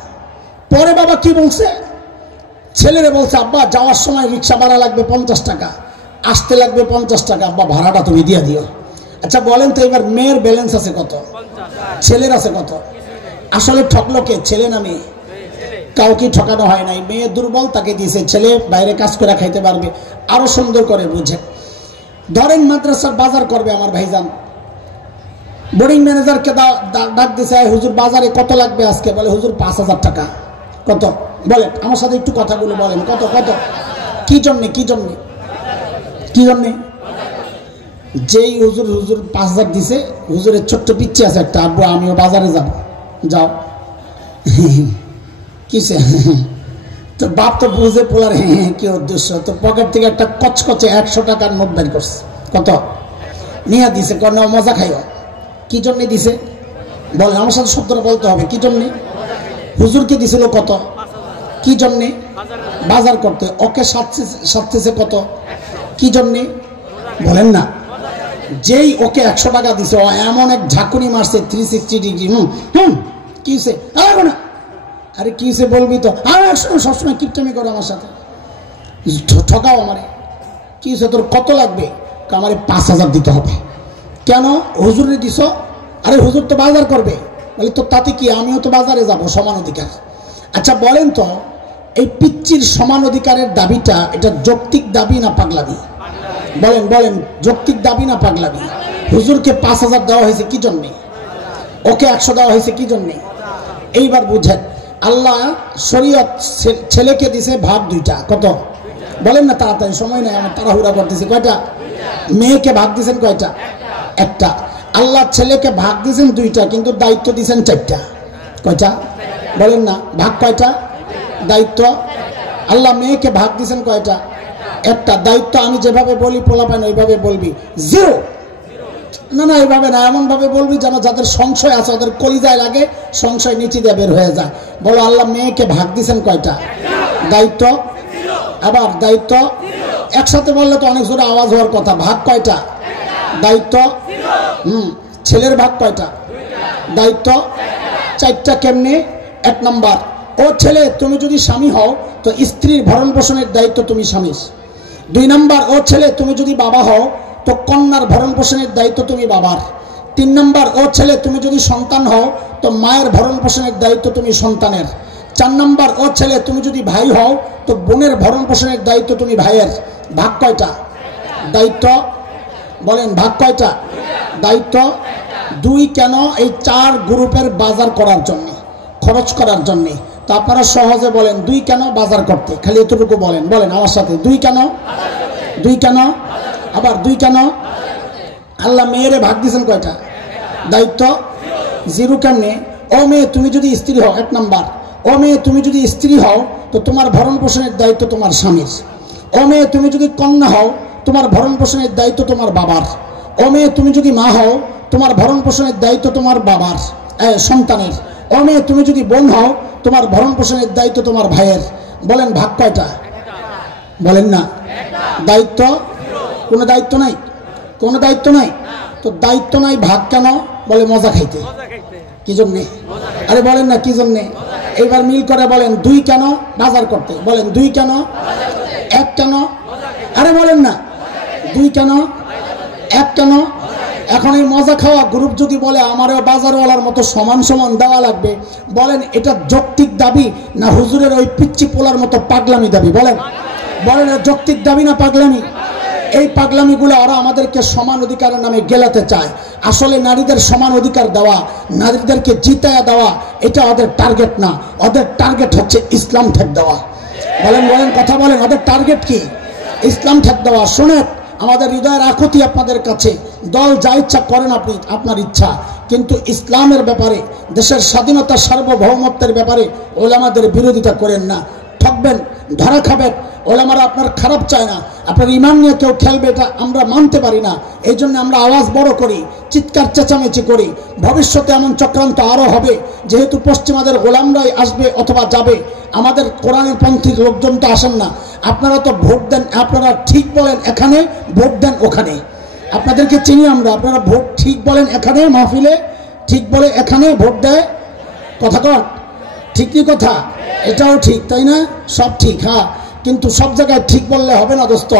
পরে বাবা কি বলছে? ছেলেরে বলছে আব্বা যাওয়ার সময় রিক্সা ভাড়া লাগবে 50 টাকা, আসতে লাগবে 50 টাকা, আব্বা ভাড়াটা তুমি দিয়ে দিও। আচ্ছা বলেন তো এবার মেয়ের ব্যালেন্স আছে কত, ছেলের আছে কত? আসলে ঠকলো কে, ছেলে না মেয়ে? কাউকে ঠকানো হয় নাই। মেয়ে দুর্বল, তাকে দিয়েছে। ছেলে বাইরে কাজ করে খাইতে পারবে। আরো সুন্দর করে বুঝে ধরেন মাদ্রাসার বাজার করবে আমার ভাইজান, বোর্ডিং ম্যানেজারকে ডাক দিছে, হুজুর বাজারে কত লাগবে আজকে? বলে হুজুর 5000 টাকা। কত? বলেন আমার সাথে একটু কথাগুলো বলেন, কত কত? কি জন্যে কি জন্যে কি জন্যে? যেই হুজুর 5000 দিছে, হুজুরের ছোট্ট পিচ্ছি আছে একটা, আব্বু আমিও বাজারে যাব। যাও। কিসে? তো বাপ তো বুঝে পোলার কি উদ্দেশ্য, তো পকেট থেকে একটা কচকচে 100 টাকার নোট বের করছে। কত নিয়ে দিছে? কর্ণ মজা খাইও। কি জন্যে দিছে বলেন আমার সাথে শব্দটা বলতে হবে। কি জন্যে? হুজুরকে দিছিল কত? কি জন্যে? বাজার করতে। ওকে সাথে কত? কি জন্যে বলেন না? যেই ওকে 100 টাকা দিছে, ও এমন এক ঝাঁকুনি মারছে 360 ডিগ্রি। কি হয়েছে? না আরে কি হয়েছে বলবি তো। সবসময় কিপটামি করো আমার সাথে, ঠকাও আমারে। কি হয়েছে তোর? কত লাগবে? আমারে 5000 দিতে হবে। কেন হুজুরে দিছ? আরে হুজুর তো বাজার করবে। বলে তো তাতে কি, আমিও তো বাজারে যাব, সমান অধিকার। আচ্ছা বলেন তো, এই পিচ্চির সমান অধিকারের দাবিটা এটা যৌক্তিক দাবি না পাগলামি? বলেন বলেন, যৌক্তিক দাবি না পাগলামি? হুজুরকে 5,000 দেওয়া হয়েছে কি জন্যে? ওকে 100 দেওয়া হয়েছে কি জন্যে? এইবার বুঝেন, আল্লাহ শরীয়ত ছেলেকে দিছে ভাগ 2টা। কত বলেন না, তাড়াতাড়ি, সময় নেই আমার, তাড়াহুড়া করতেছি। কয়টা? মেয়েকে ভাগ দিয়েছেন কয়টা? 1টা। আল্লাহ ছেলেকে ভাগ দিয়েছেন 2টা, কিন্তু দায়িত্ব দিয়েছেন 4টা। কয়টা বলেন না? ভাগ কয়টা? দায়িত্ব। আল্লাহ মেয়েকে ভাগ দিয়েছেন কয়টা? 1টা। দায়িত্ব আমি যেভাবে বলি পোলাপান ওইভাবে বলবি, 0। না না, এইভাবে না, এমন ভাবে বলবি যেন যাদের সংশয় আছে ওদের কলিজায় লাগে, সংশয় নিচে দিয়ে বের হয়ে যায়। বলো, আল্লাহ মেয়েকে ভাগ দিয়েছেন কয়টা? দায়িত্ব। আবার দায়িত্ব একসাথে বললে তো অনেক জোরে আওয়াজ হওয়ার কথা। ভাগ কয়টা? দায়িত্ব। ছেলের ভাগ কয়টা? দায়িত্ব 4টা। কেমনে? 1 নাম্বার, ও ছেলে তুমি যদি স্বামী হও তো স্ত্রীর ভরণ পোষণের দায়িত্ব তুমি স্বামীর। 2 নাম্বার, ও ছেলে তুমি যদি বাবা হও তো কন্যার ভরণ পোষণের দায়িত্ব তুমি বাবার। 3 নাম্বার, ও ছেলে তুমি যদি সন্তান হও তো মায়ের ভরণ পোষণের দায়িত্ব তুমি সন্তানের। 4 নাম্বার, ও ছেলে তুমি যদি ভাই হও তো বোনের ভরণ পোষণের দায়িত্ব তুমি ভাইয়ের। ভাগ কয়টা? দায়িত্ব। বলেন ভাগ কয়টা? দায়িত্ব 2। কেন? এই 4 গ্রুপের বাজার করার জন্য, খরচ করার জন্য। তো আপনারা সহজে বলেন 2 কেন বাজার করতে? খালি এতটুকু বলেন, বলেন আমার সাথে, 2 কেন? 2 কেন? আবার 2 কেন? আল্লাহ মেয়েরে ভাগ দিয়েছেন কয়টা? দায়িত্ব 0। কেমনে? ও মেয়ে তুমি যদি স্ত্রী হও, 1 নাম্বার, ও মেয়ে তুমি যদি স্ত্রী হও তো তোমার ভরণ পোষণের দায়িত্ব তোমার স্বামীর। ও মেয়ে তুমি যদি কন্যা হও তোমার ভরণ পোষণের দায়িত্ব তোমার বাবার। ও মেয়ে তুমি যদি মা হও তোমার ভরণ পোষণের দায়িত্ব তোমার বাবার, সন্তানের। ও মেয়ে তুমি যদি বোন হও তোমার ভরণ পোষণের দায়িত্ব তোমার ভাইয়ের। বলেন ভাগ কয়টা? বলেন না। দায়িত্ব কোনো দায়িত্ব নাই, কোনো দায়িত্ব নাই। তো দায়িত্ব নাই, ভাগ কেন? বলে মজা খাইতে। কি জন্যে? আরে বলেন না কি জন্যে? এইবার মিল করে বলেন 2 কেন? বাজার করতে। বলেন 2 কেন? 1 কেন? আরে বলেন না 2 কেন? 1 কেন? এখন এই মজা খাওয়া গ্রুপ যদি বলে আমারও বাজারওয়ালার মতো সমান সমান দেওয়া লাগবে, বলেন এটা যৌক্তিক দাবি না হুজুরের ওই পিচ্চি পোলার মতো পাগলামি দাবি? বলেন বলেন, যৌক্তিক দাবি না পাগলামি? এই পাগলামিগুলো ওরা আমাদেরকে সমান অধিকারের নামে গেলাতে চায়। আসলে নারীদের সমান অধিকার দেওয়া, নারীদেরকে জিতায়া দেওয়া এটা ওদের টার্গেট না। ওদের টার্গেট হচ্ছে ইসলাম ঠেক দেওয়া। বলেন বলেন, কথা বলেন, ওদের টার্গেট কি? ইসলাম ঠেক দেওয়া। শোনেন, আমাদের হৃদয়ের আকুতি আপনাদের কাছে, দল যা ইচ্ছা করেন আপনি, আপনার ইচ্ছা, কিন্তু ইসলামের ব্যাপারে, দেশের স্বাধীনতা সার্বভৌমত্বের ব্যাপারে ওলামাদের বিরোধিতা করেন না। ঠকবেন, ধরা খাবেন। ওলামারা আপনার খারাপ চায় না, আপনার ইমান নিয়ে কেউ খেলবে এটা আমরা মানতে পারি না। এই জন্য আমরা আওয়াজ বড় করি, চিৎকার চেঁচামেচি করি। ভবিষ্যতে এমন চক্রান্ত আরও হবে, যেহেতু পশ্চিমাদের গোলামরাই আসবে অথবা যাবে, আমাদের কোরআনের পন্থীর লোকজন তো আসেন না। আপনারা তো ভোট দেন, আপনারা ঠিক বলেন এখানে, ভোট দেন ওখানে। আপনাদেরকে চিনি আমরা, আপনারা ভোট ঠিক বলেন এখানে, মাহফিলে ঠিক বলে এখানে ভোট দেয়। কথা কন, ঠিক কি কথা? এটাও ঠিক, তাই না? সব ঠিক, হ্যাঁ, কিন্তু সব জায়গায় ঠিক বললে হবে না দোস্ত।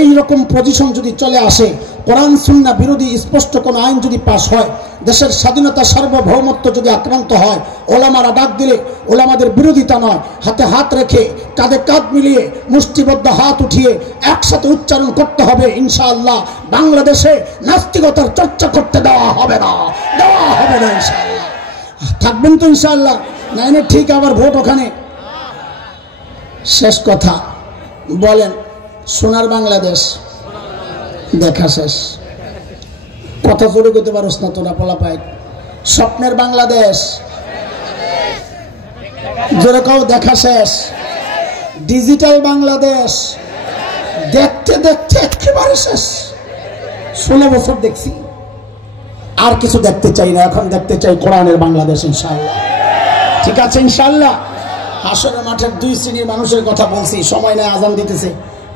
এই রকম পজিশন যদি চলে আসে, কোরআন সুন্নাহ বিরোধী স্পষ্ট কোনো আইন যদি পাশ হয়, দেশের স্বাধীনতা সার্বভৌমত্ব যদি আক্রান্ত হয়, ওলামারা ডাক দিলে ওলামাদের বিরোধিতা নয়, হাতে হাত রেখে কাঁধে কাঁধ মিলিয়ে মুষ্টিবদ্ধ হাত উঠিয়ে একসাথে উচ্চারণ করতে হবে, ইনশাআল্লাহ বাংলাদেশে নাস্তিকতার চর্চা করতে দেওয়া হবে না, দেওয়া হবে না ইনশাআল্লাহ। থাকবেন তো ইনশাআল্লাহ? না এনে ঠিক আবার ভোট ওখানে। শেষ কথা বলেন, সোনার বাংলাদেশ দেখা শেষ। কথা শুরু করতে পারোস না তোরা পোলাপাই? স্বপ্নের বাংলাদেশ জোরে কাউ দেখা শেষ। ডিজিটাল বাংলাদেশ দেখতে দেখতে একেবারে শেষ। 16 বছর দেখছি, আর কিছু দেখতে চাই না। এখন দেখতে চাই কোরআনের বাংলাদেশ ইনশাআল্লাহ। ঠিক আছে ইনশাআল্লাহ। হাসরের মাঠের 2 শ্রেণীর মানুষের কথা বলছি, সময় নেই, আজান দিতেছে।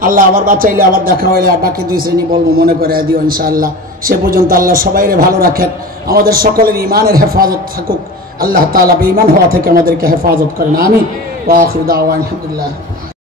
আল্লাহ আবার বাঁচাইলে, আবার দেখা হইলে আর বাকি 2 শ্রেণী বলবো, মনে করে দিও ইনশাআল্লাহ। সে পর্যন্ত আল্লাহ সবাইরে ভালো রাখেন, আমাদের সকলের ইমানের হেফাজত থাকুক। আল্লাহ তাআলা বেঈমান হওয়া থেকে আমাদেরকে হেফাজত করেন। আমিন। ওয়া আখিরু দাওয়ানা আলহামদুলিল্লাহ।